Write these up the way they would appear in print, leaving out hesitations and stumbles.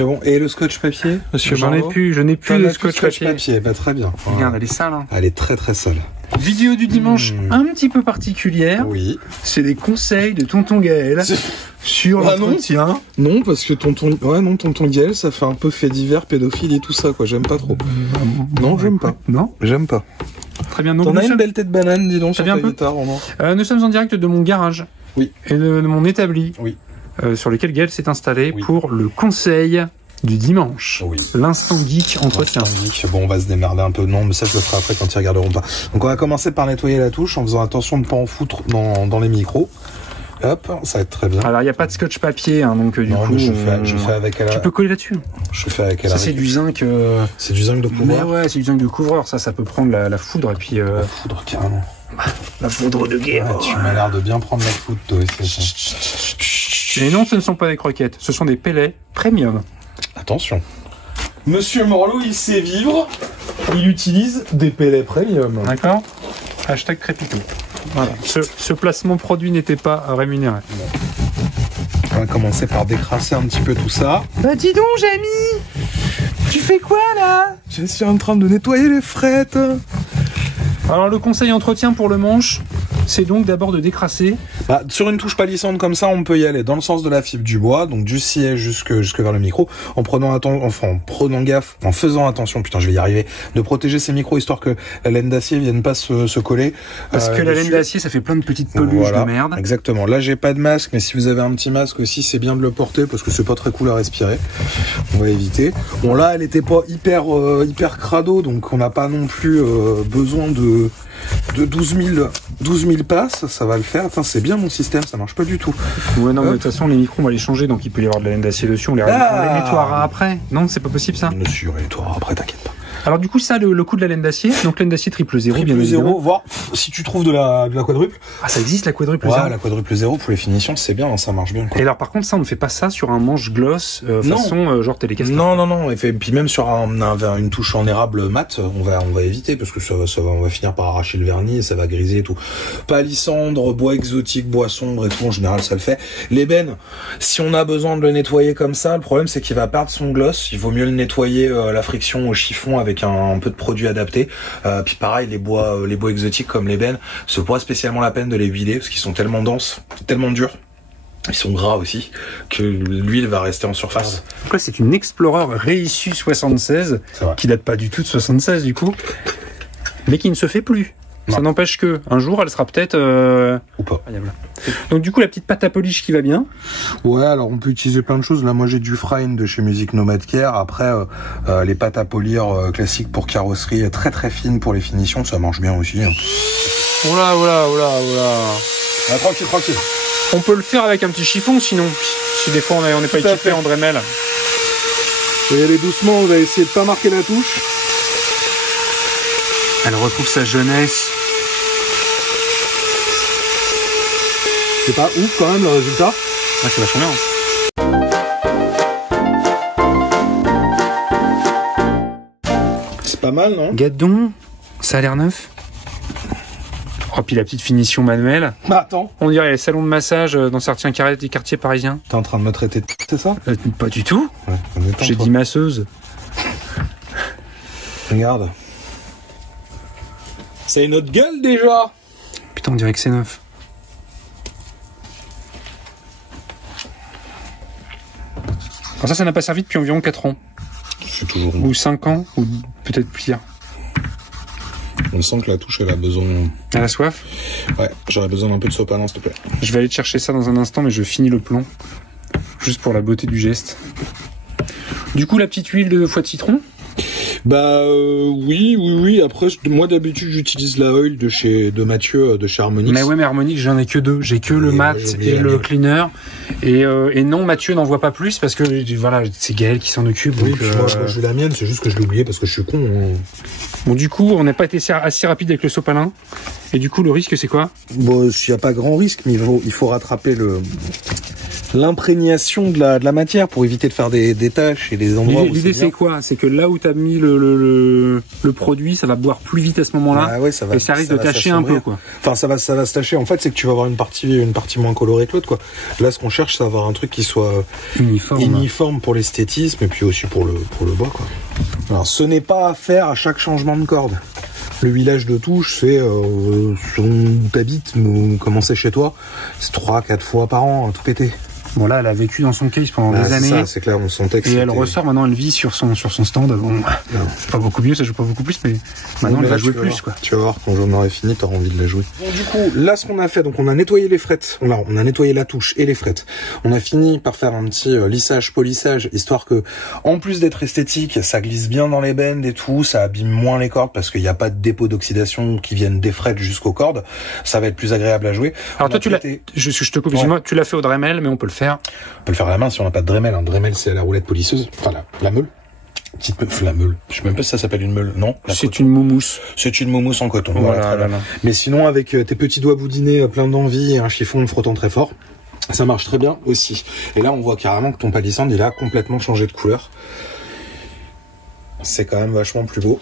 Tu as bon. Et le scotch papier, monsieur J'en ai plus, je n'ai plus de scotch papier. Bah, très bien. Enfin, regarde, elle est sale. Hein. Elle est très très sale. Vidéo du dimanche un petit peu particulière. Oui. C'est des conseils de tonton Gaël sur l'entretien. Non, parce que tonton Gaël, ça fait un peu fait divers, pédophile et tout ça, quoi. J'aime pas trop. Non, j'aime pas. Non, j'aime pas. Très bien. T'en as une belle tête de banane, dis donc, sur ta guitare, nous sommes en direct de mon garage. Oui. Et de mon établi. Oui. Sur lequel Gaël s'est installé pour le conseil du dimanche. Oui. L'instant geek entretien. Bon, on va se démerder un peu. Non, mais ça, je le ferai après quand ils regarderont pas. Donc, on va commencer par nettoyer la touche en faisant attention de ne pas en foutre dans les micros. Hop, ça va être très bien. Alors, il n'y a pas de scotch papier, hein, donc du coup... je fais avec... Tu peux coller là-dessus. Je fais avec... Ça, c'est du zinc... C'est du zinc de couvreur. Mais ouais, c'est du zinc de couvreur. Ça peut prendre la foudre et puis... La foudre, carrément. La foudre de guerre. Tu m'as l'air de bien prendre la foudre, toi aussi. Et non, ce ne sont pas des croquettes. Ce sont des pellets premium. Attention. Monsieur Morlot, il sait vivre. Il utilise des pellets premium. D'accord. Hashtag Crépito. Voilà. Ce placement produit n'était pas rémunéré. On va commencer par décrasser un petit peu tout ça. Bah dis donc, Jamy, tu fais quoi là? Je suis en train de nettoyer les frettes. Alors le conseil entretien pour le manche, c'est donc d'abord de décrasser. Bah, sur une touche palissante comme ça, on peut y aller dans le sens de la fibre du bois, donc du siège jusque vers le micro, en prenant gaffe, en faisant attention, putain je vais y arriver, de protéger ces micros histoire que la laine d'acier vienne pas se coller. Parce que la laine d'acier, ça fait plein de petites peluches de merde. Exactement. Là j'ai pas de masque, mais si vous avez un petit masque aussi, c'est bien de le porter parce que c'est pas très cool à respirer. On va éviter. Bon là, elle était pas hyper crado, donc on n'a pas non plus besoin de 12 000 passes, ça va le faire. Enfin, c'est bien mon système, ça marche pas du tout. Ouais, non, mais de toute façon, les micros, on va les changer, donc il peut y avoir de la laine d'acier dessus, on les nettoiera après. Non, c'est pas possible ça. Monsieur, on les nettoiera après, t'inquiète pas. Alors du coup ça le coup de la laine d'acier, donc laine d'acier triple 0 bien évidemment. Voire si tu trouves de la quadruple. Ah ça existe la quadruple 0. La quadruple 0 pour les finitions c'est bien, ça marche bien. Quoi. Et alors par contre ça on ne fait pas ça sur un manche gloss façon genre Telecaster. Non. Et puis même sur une touche en érable mat, on va éviter parce que on va finir par arracher le vernis et ça va griser et tout. Palissandre, bois exotique, bois sombre et tout en général ça le fait. L'ébène, si on a besoin de le nettoyer comme ça, le problème c'est qu'il va perdre son gloss. Il vaut mieux le nettoyer la friction au chiffon avec un peu de produit adapté. Puis pareil, les bois exotiques comme l'ébène, c'est pas spécialement la peine de les huiler parce qu'ils sont tellement denses, tellement durs. Ils sont gras aussi, que l'huile va rester en surface. Donc là, c'est une Explorer Reissue 76, qui date pas du tout de 76 du coup, mais qui ne se fait plus. Non. Ça n'empêche que un jour, elle sera peut-être ou pas. Donc du coup, la petite pâte à polish qui va bien. Ouais, alors on peut utiliser plein de choses. Là, moi, j'ai du Frein de chez Musique Nomad Care. Après, les pâtes à polir classiques pour carrosserie, très très fines pour les finitions, ça marche bien aussi. Hein. Oula. Ah, tranquille. On peut le faire avec un petit chiffon, sinon. Si des fois on n'est pas équipé en Dremel. Et allez doucement, on va essayer de pas marquer la touche. Elle retrouve sa jeunesse. C'est pas ouf quand même le résultat. Ouais, c'est vachement bien. C'est pas mal, non? Gadon, ça a l'air neuf. Oh, puis la petite finition manuelle. Bah attends. On dirait les salons de massage dans certains quartiers parisiens. T'es en train de me traiter de c'est ça? Pas du tout. Ouais, j'ai dit masseuse. Regarde. C'est une autre gueule déjà. Putain, on dirait que c'est neuf. Alors ça n'a pas servi depuis environ 4 ans. C'est toujours... Ou 5 ans, ou peut-être pire. On sent que la touche, elle a besoin... Elle a soif? Ouais, j'aurais besoin d'un peu de sopalin, s'il te plaît. Je vais aller te chercher ça dans un instant, mais je finis le plan. Juste pour la beauté du geste. Du coup, la petite huile de foie de citron? Bah oui. Après, moi d'habitude j'utilise la oil de Mathieu de chez Harmonix. Mais ouais, mais Harmonix j'en ai que 2. J'ai que le mat et le cleaner. Et non, Mathieu n'en voit pas plus parce que voilà, c'est Gaël qui s'en occupe. Oui, donc, moi j'ai la mienne, c'est juste que je l'ai oublié parce que je suis con. Bon, du coup, on n'a pas été assez rapide avec le sopalin. Et du coup, le risque c'est quoi? Bon, il n'y a pas grand risque, mais il faut rattraper l'imprégnation de la matière pour éviter de faire des taches et des endroits. L'idée c'est quoi? C'est que là où tu as mis le produit, ça va boire plus vite à ce moment-là. Ouais, ça va, et ça risque de tacher un peu, quoi. Enfin, ça va se tacher. En fait, c'est que tu vas avoir une partie moins colorée que l'autre, quoi. Là, ce qu'on cherche, c'est avoir un truc qui soit uniforme pour l'esthétisme et puis aussi pour le bois, quoi. Alors, ce n'est pas à faire à chaque changement de corde. Le huilage de touche, c'est selon où t'habites ou comment c'est chez toi, c'est 3-4 fois par an, tout pété. Bon là, elle a vécu dans son case pendant des années. C'est clair, on sentait que et elle ressort maintenant, elle vit sur son stand. Bon, c'est pas beaucoup mieux, ça joue pas beaucoup plus, mais maintenant elle va jouer plus, quoi. Tu vas voir, quand j'en aurai fini, t'auras envie de la jouer. Bon, du coup, là, ce qu'on a fait, donc on a nettoyé les frettes, on a nettoyé la touche et les frettes. On a fini par faire un petit lissage, polissage, histoire que, en plus d'être esthétique, ça glisse bien dans les bends et tout, ça abîme moins les cordes parce qu'il n'y a pas de dépôt d'oxydation qui viennent des frettes jusqu'aux cordes. Ça va être plus agréable à jouer. Alors toi, je te coupe, excuse-moi, tu l'as fait au Dremel, mais on peut le faire. On peut le faire à la main si on n'a pas de Dremel. Un Dremel, c'est la roulette polisseuse. Enfin, la meule. Petite meule. La meule. Je sais même pas si ça s'appelle une meule. Non. C'est une moumousse. C'est une moumousse en coton. Voilà, très bien. Mais sinon, avec tes petits doigts boudinés plein d'envie et un chiffon frottant très fort, ça marche très bien aussi. Et là, on voit carrément que ton palissandre, il a complètement changé de couleur. C'est quand même vachement plus beau.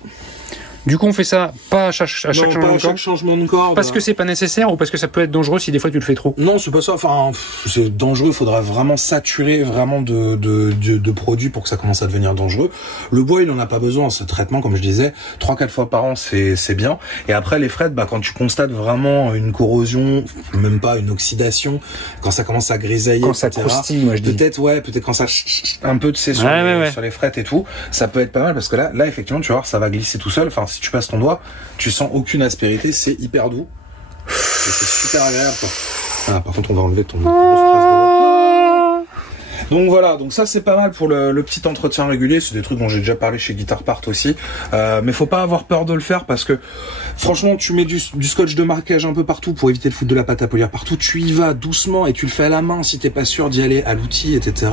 Du coup, on fait ça pas à chaque changement de corde. Parce que c'est pas nécessaire ou parce que ça peut être dangereux si des fois tu le fais trop? Non, c'est pas ça. Enfin, c'est dangereux. Il faudra vraiment saturer vraiment de produits pour que ça commence à devenir dangereux. Le bois, il en a pas besoin. Ce traitement, comme je disais, 3-4 fois par an, c'est bien. Et après, les frettes, quand tu constates vraiment une corrosion, même pas une oxydation, quand ça commence à grisailler, quand ça croustille, moi je dis. Peut-être quand ça un peu de sur les frettes et tout, ça peut être pas mal parce que là, effectivement, tu vas voir, ça va glisser tout seul. Enfin, si tu passes ton doigt, tu sens aucune aspérité, c'est hyper doux. Et c'est super agréable, quoi. Ah, par contre, on va enlever ton grosse trace de doigt. Donc voilà, donc ça c'est pas mal pour le petit entretien régulier. C'est des trucs dont j'ai déjà parlé chez Guitar Part aussi. Mais faut pas avoir peur de le faire parce que franchement, tu mets du scotch de marquage un peu partout pour éviter de foutre de la pâte à polir partout. Tu y vas doucement et tu le fais à la main si t'es pas sûr d'y aller à l'outil, etc.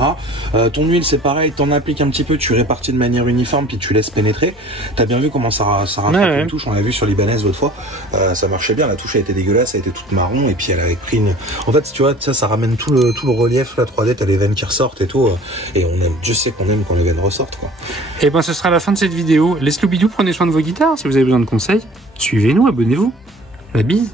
Ton huile c'est pareil, t'en appliques un petit peu, tu répartis de manière uniforme puis tu laisses pénétrer. T'as bien vu comment ça rattrape une touche. On l'a vu sur l'Ibanez l'autre fois. Ça marchait bien. La touche a été dégueulasse, elle était toute marron et puis elle avait pris une. En fait, tu vois, ça ramène tout le relief, la 3D. T'as les veines qui ressortent et tout, et on aime, Dieu sait qu'on aime quand les veines ressortent, quoi. Et ben ce sera la fin de cette vidéo. Les Sloubidou, prenez soin de vos guitares. Si vous avez besoin de conseils, suivez-nous, abonnez-vous. La bise.